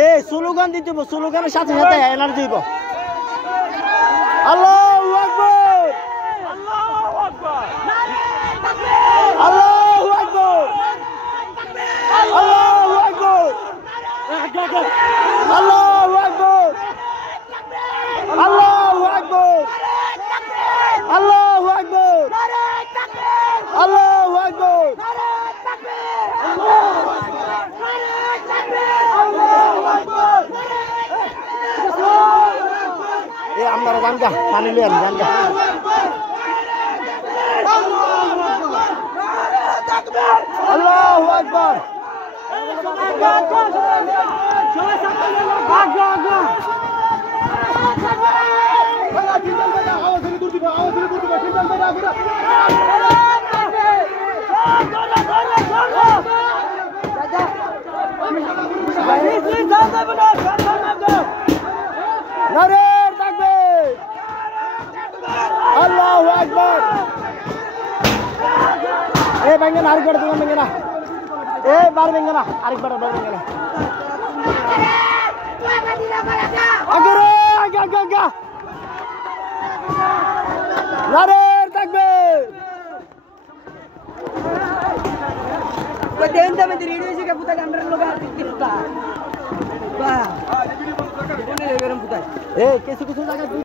এই স্লোগান দিতে হবে, স্লোগানের সাথে সাথে এনার্জি হইব। আল্লাহু আকবার, আল্লাহু আকবার, আল্লাহু আকবার, আল্লাহু আকবার, আল্লাহু আকবার, আল্লাহু আকবার, আল্লাহু আকবার, আল্লাহু আকবার। এ আপনারা যান গা, পানি লিয়ে যান গা। আল্লাহু আকবার, নারে তাকবীর, আল্লাহু আকবার। এ ভেঙে না, আরেকবার দোকান ভেঙে না, এ বার ভেঙে না, আরেকবার বার ভেঙে না। আগে রে, আগে আগে আগে, নারে তাকবীর। কিছু কিছু জায়গায়